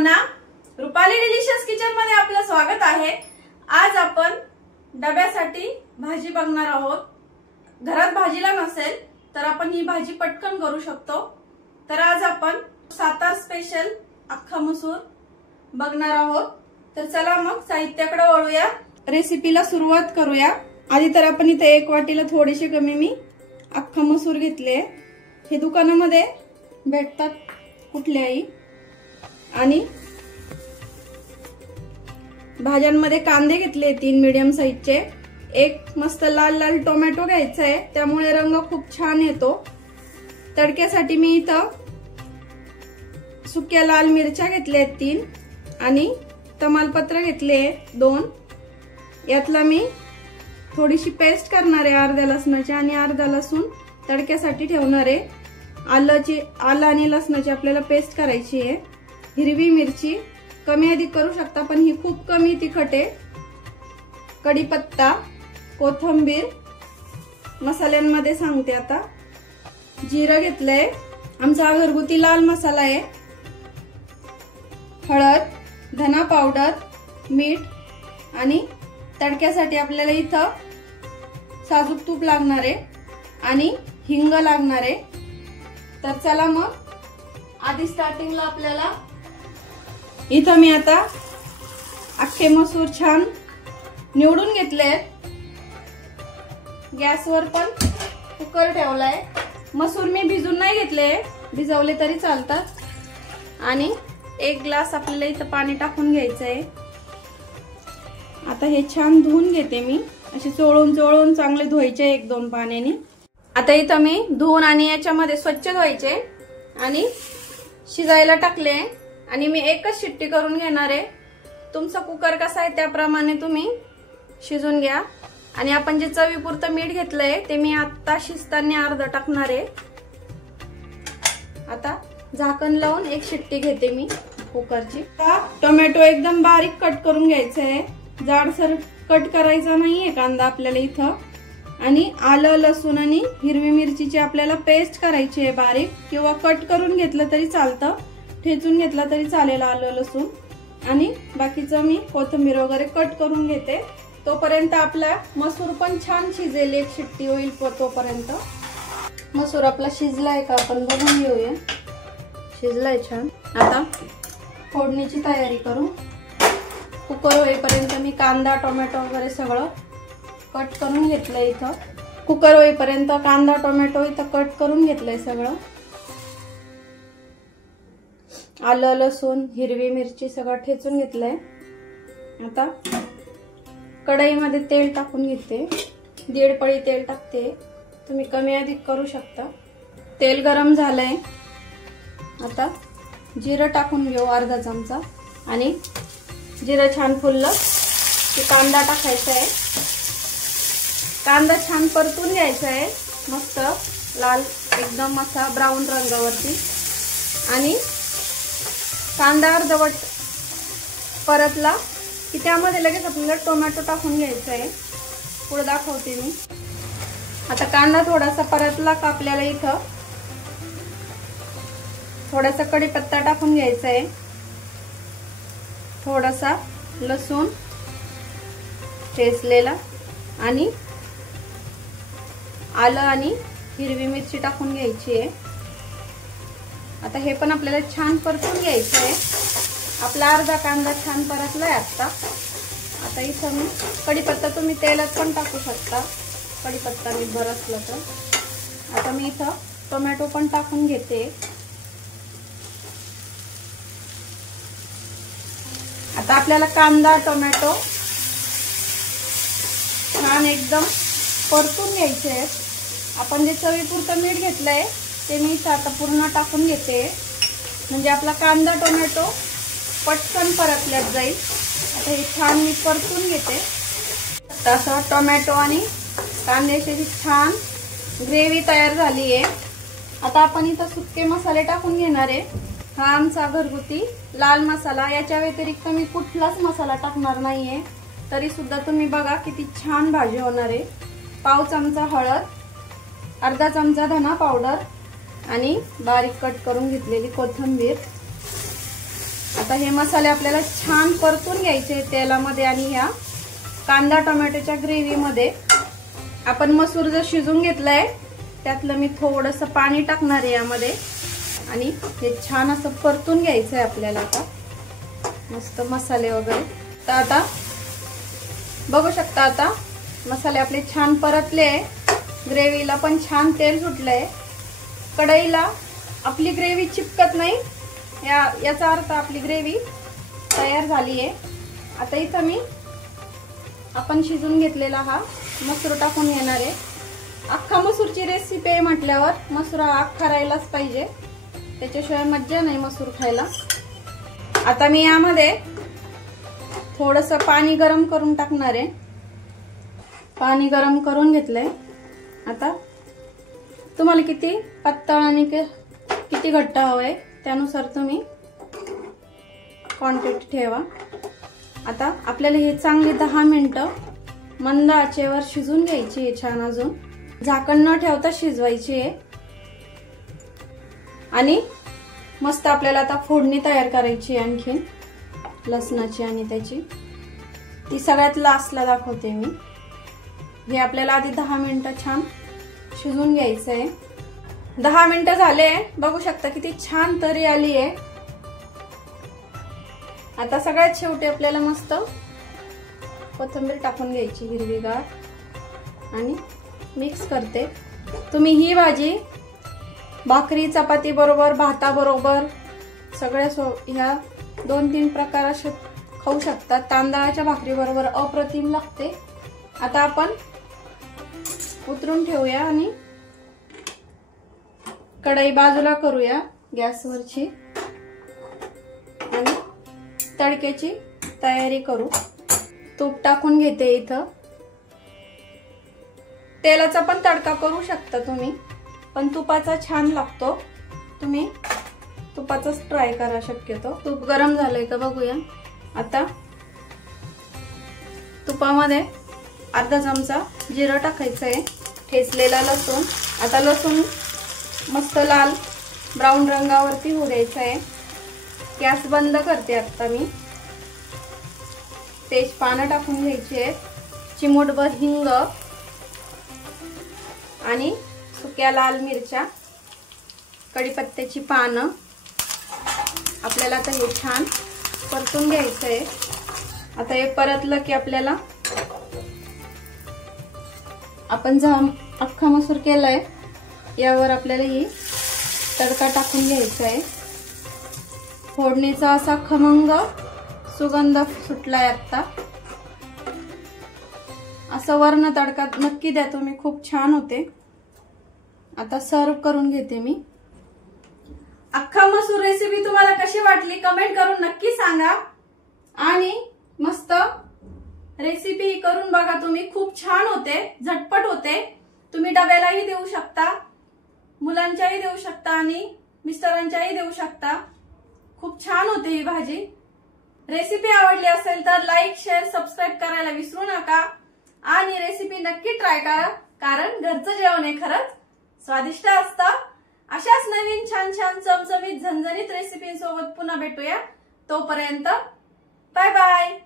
सर्वांना Rupali delicious kitchen मध्ये आपलं स्वागत आहे। आज आपण डब्यासाठी भाजी बघणार आहोत। घरात भाजीला नसेल तर आपण ही भाजी पटकन करू शकतो। तर आज आपण सातार स्पेशल अख्खा मसूर बघणार आहोत। तर चला मग साहित्याकडे वळूया, रेसिपीला सुरुवात करूया। आधी तर आपण इथे एक वाटीला थोडीशी कमी मी अख्खा मसूर घेतले। हे दुकानामध्ये भेटतात कुठल्याही। आणि भाज्यांमध्ये कांदे घेतले 3 मीडियम साइजचे। एक मस्त लाल लाल टोमॅटो घ्यायचा आहे, त्यामुळे रंग खूप छान येतो। तडक्यासाठी मी इथं सुक्या लाल मिरच्या घेतल्या 3 आणि तमालपत्र घेतले 2। यातला मी थोडीशी पेस्ट करणार आहे अर्ध्या लसणाची आणि अर्धा लसूण तडक्यासाठी ठेवणार आहे। आलं आणि लसणाची आपल्याला पेस्ट करायची आहे। हिरवी मिरची कमी अधिक करू शकता, पण ही खूप कमी तिखट आहे। कढीपत्ता, कोथिंबीर, मसाल्यांमध्ये सांगते आता। जिरं घेतलंय, आमचा घरगुती लाल मसाला आहे। हळद, धना पावडर, मीठ आणि तडक्यासाठी आपल्याला इथं साजूक तूप लागणार आहे आणि हिंग लागणार आहे। तर चला मग आधी स्टार्टिंगला आपल्याला इथं मी आता अख्खे मसूर छान निवडून घेतले। गॅसवर पण कुकर ठेवलाय। मसूर मी भिजून नाही घेतले, भिजवले तरी चालतात। आणि 1 ग्लास आपल्याला इथं पाणी टाकून घ्यायचंय। आता हे छान धुवून घेते मी, असे चोळून चोळून चांगले धुवायचे 1-2 पाण्याने। आता इथं मी धुवून आणि याच्यामध्ये स्वच्छ धुवायचे आणि शिजायला टाकले आणि मी एकच शिट्टी करून घेणार आहे। तुमचा कुकर कसा आहे त्याप्रमाणे तुम्ही शिजून घ्या। आणि आपण जे चवीपुरतं मीठ घेतलंय ते मी आता शिजताना अर्ध टाकणार आहे। आता झाकण लावून एक शिट्टी घेते मी कुकरची। टोमॅटो एकदम बारीक कट करून घ्यायचा आहे, जाडसर कट करायचा नाहीये कांदा आपल्याला इथं। आणि आलं, लसूण आणि हिरवी मिरचीची आपल्याला पेस्ट करायची आहे बारीक, किंवा कट करून घेतलं तरी चालतं, ठेचून घेतला तरी चालेल आलं लसूण। आणि बाकीचं मी कोथिंबीर वगैरे कट करून घेते। तोपर्यंत आपला मसूर पण छान शिजेल, एक शिट्टी होईल तोपर्यंत। मसूर आपला शिजलाय का आपण बघून घेऊया। शिजलाय छान। आता फोडणीची तयारी करू। कुकर होईपर्यंत मी कांदा, टोमॅटो वगैरे सगळं कट करून घेतलंय इथं। कुकर होईपर्यंत कांदा, टोमॅटो इथं कट करून घेतलंय सगळं। आलं, लसूण, हिरवी मिरची सगळं ठेचून घेतलंय। आता कढईमध्ये तेल टाकून घेते, 1.5 पळी तेल टाकते। तुम्ही कमी अधिक करू शकता। तेल गरम झालंय, आता जिरं टाकून घेऊ अर्धा चमचा। आणि जिरं छान फुललं की कांदा टाकायचा आहे। कांदा छान परतून घ्यायचा आहे, मस्त लाल एकदम असा ब्राऊन रंगावरती। आणि कांदा अर्धवट परतला की त्यामध्ये लगेच आपल्याला टोमॅटो टाकून घ्यायचा आहे। पुढे दाखवते मी। आता कांदा थोडासा परतला का आपल्याला इथं थोडासा कढीपत्ता टाकून घ्यायचा आहे, थोडासा लसूण ठेचलेला आणि आलं आणि हिरवी मिरची टाकून घ्यायची आहे। आता हे पण आपल्याला छान परतून घ्यायचं आहे। आपला अर्धा कांदा छान परतलाय आता इथं मी कढीपत्ता तुम्ही तेलात पण टाकू शकता, कढीपत्ता मी बरसलं तर। आता मी इथं टोमॅटो पण टाकून घेते। आता आपल्याला कांदा, टोमॅटो छान एकदम परतून घ्यायचे आहेत। आपण जे चवीपुरतं मीठ घेतलंय ते मी इथं आता पूर्ण टाकून घेते, म्हणजे आपला कांदा, टोमॅटो पटकन परतल्यात जाईल। आता हे छान मी परतून घेते। तसं टोमॅटो आणि कांद्याची छान ग्रेव्ही तयार झाली आहे। आता आपण इथं सुके मसाले टाकून घेणार आहे। हा आमचा घरगुती लाल मसाला, याच्या व्यतिरिक्त मी कुठलाच मसाला टाकणार नाहीये। तरी सुद्धा तुम्ही बघा किती छान भाजी होणार आहे। पाव चमचा हळद, अर्धा चमचा धना पावडर आणि बारीक कट करून घेतलेली कोथिंबीर, आता हे मसाले आपल्याला छान परतून घ्यायचे तेलामध्ये आणि ह्या कांदा टोमॅटोच्या ग्रेव्ही मध्ये. आपण मसूर जर शिजून घेतलाय त्यातलं मी थोडंसं पाणी टाकणार आहे यामध्ये आणि हे छान असं परतून घ्यायचं आहे आपल्याला. आता मस्त मसाले वगैरे. तर आता बघू शकता आता मसाले आपले छान परतले आहे. ग्रेव्हीला पण छान तेल सुटलंय. कढईला आपली ग्रेव्ही चिपकत नाही याचा अर्थ आपली ग्रेव्ही तयार झाली आहे. आता इथं मी आपण शिजून घेतलेला हा मसूर टाकून घेणार आहे. अख्खा मसूरची रेसिपी आहे म्हटल्यावर मसूर अख्खा राहिलाच पाहिजे, त्याच्याशिवाय मज्जा नाही मसूर खायला. आता मी यामध्ये थोडंसं पाणी गरम करून टाकणार आहे. पाणी गरम करून घेतलंय. आता तुम्हाला किती पातळ आणि किती घट्ट हवंय त्यानुसार तुम्ही क्वांटिटी ठेवा. आता आपल्याला हे चांगली 10 मिनिटं मंद आचेवर शिजून घ्यायची आहे. छान अजून झाकण न ठेवता शिजवायची आहे. आणि मस्त आपल्याला आता फोडणी तयार करायची आहे आणखीन लसणाची आणि त्याची. ती सगळ्यात लास्टला दाखवते मी. हे आपल्याला आधी 10 मिनिटं छान शिजून घ्यायचं आहे. 10 मिनिटं झाले. बघू शकता किती छान तरी आली आहे. आता सगळ्यात शेवटी आपल्याला मस्त कोथिंबीर टाकून घ्यायची हिरवीगार आणि मिक्स करते. तुम्ही ही भाजी भाकरी चपाती बरोबर भाताबरोबर सगळ्या ह्या 2-3 प्रकार असे खाऊ शकता. तांदळाच्या भाकरी बरोबर अप्रतिम लागते. आता आपण उतरून ठेवूया आणि कढई बाजूला करूया गॅसवरची आणि तडक्याची तयारी करू. तूप टाकून घेते इथं. तेलाचा पण तडका करू शकता तुम्ही, पण तुपाचा छान लागतो. तुम्ही तुपाचाच ट्राय करा शक्यतो. तूप गरम झालंय का बघूया. आता तुपामध्ये अर्धा चमचा जिरं टाकायचं आहे. ठेचलेला लसूण. आता लसूण मस्त लाल ब्राऊन रंगावरती होऊ द्यायचं आहे. गॅस बंद करते आता मी. तेजपानं टाकून घ्यायची आहेत. चिमूटभर हिंग आणि सुक्या लाल मिरच्या, कढीपत्त्याची पानं. आपल्याला आता हे छान परतून घ्यायचं आहे. आता हे परतलं की आपल्याला आपण जो अख्खा मसूर केलाय यावर आपल्याला ही तडका टाकून घ्यायचा आहे. फोडणीचा असा खमंग सुगंध सुटलाय आता. असं वर्ण तडका नक्की द्या तुम्ही, खूप छान होते. आता सर्व करून घेते मी. अख्खा मसूर रेसिपी तुम्हाला कशी वाटली कमेंट करून नक्की सांगा. आणि मस्त रेसिपी करून बघा तुम्ही, खूप छान होते, झटपट होते. तुम्ही डब्यालाही देऊ शकता, मुलांच्याही देऊ शकता आणि मिस्टरांच्याही देऊ शकता. खूप छान होते ही भाजी. रेसिपी आवडली असेल तर लाईक शेअर सबस्क्राईब करायला विसरू नका आणि रेसिपी नक्की ट्राय करा, कारण घरचं जेवण आहे खरंच स्वादिष्ट असतं. अशाच नवीन छान छान चमचमीत झणझणीत रेसिपींसोबत पुन्हा भेटूया. तोपर्यंत बाय बाय.